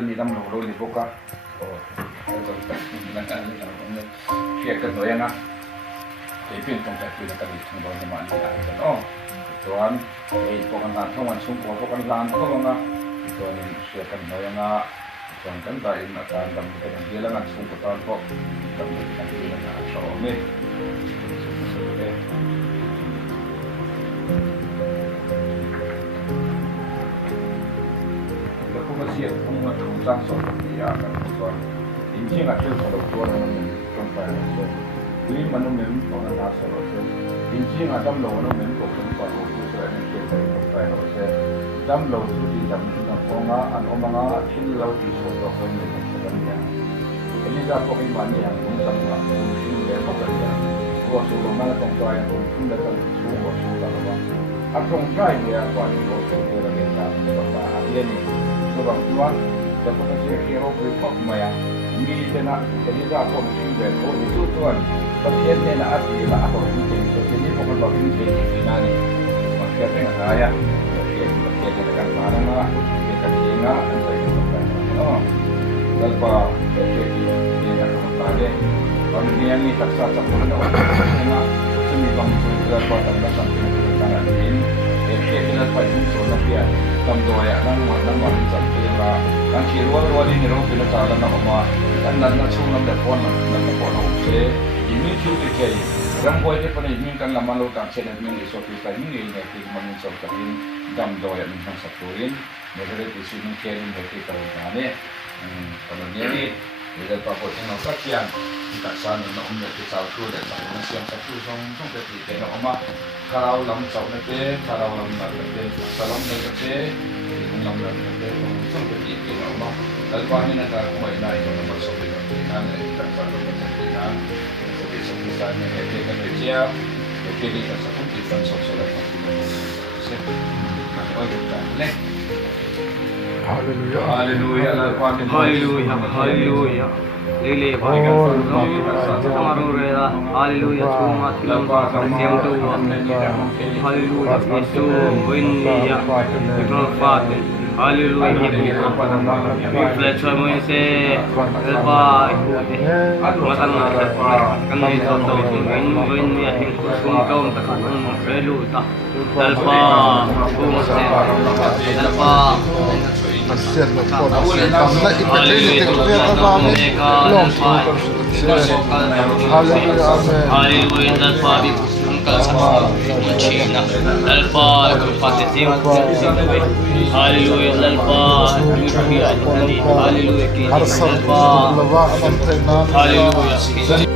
ni dam lo li boka o nan kan ni kan ni pia kan no yana e pin tong ta pin kan ni thong do ni ma ni ai kan o tuan e ko kan han thong an sung ko kan lan ko nga tuan ni sia kan no yana tuan kan ta in akan dam kan dia lang an sung ko tan ko kan ni kan ni na so me masih punya tentang soal dia kan soal ini nggak tahu kalau tuan orang sampai so ini mana memang orang asal so ini nggak tahu orang memang orang sampai so so ini kita sampai so jam lalu tu di jam ini ponga an omanga chin lalu di so so ini sebenarnya ini dah poin mana yang tentang apa ini dia pokoknya gua suruh mana tentang yang pun datang semua sudah apa atong try dia buat itu so dia lagi tak apa ini sebab tuan dapat saya kira berikut maya ini nak jadi apa mungkin berikut itu tuan pasien dia nak asli lah apa mungkin so jadi bukan bagi mungkin finali maksudnya dengan saya pasien dengan mana lah kita kena sampai oh lepas jadi dia nak kembali kalau dia ni tak sah tak boleh nak sembilan lepas tanda sampai ke kanan ini kita lepas ini soalnya dia tam doya nang wan chan tela kan chi rual ni ro pina ta la na ma kan nan na chung nam da pon na pon ho se ini chu ke ke ram boy ke pani min kan la malo ta chen min so pi ta ni ne ke man so ta in dam doya min sang sa tuin ne re ti sin ke ni ke ta na ne kalau ni dia pa po chen sa kian ta san na ne ke sa tu de sa na siang sa tu song ke ti ke na ma kalau lam chau na te kalau lam na te salam na te lam na te song ke ti ke na ma dal pa ni na ka ko ina ito na ma so ke na na ta sa ko te na so ke so sa ni ke ka te chia ke ni ka sa ko ti fan so so la ko se na ko ta le hallelujah hallelujah la pa ni hallelujah hallelujah Lele Bhagavan Tamarureda Hallelujah Suma Silamba Siam Tu Hallelujah Yesu Winniya Mikrofatin Hallelujah Reflex mo se elpa matan kanai soto winniya kusum kaum takun reluta elpa kumase elpa Asyik nak pun tamla ipatin teknologi terbaru long hallelujah amen hallelujah dan pabi angkal sama China alpa kumpatesim hallelujah alpa hallelujah harus alpa hallelujah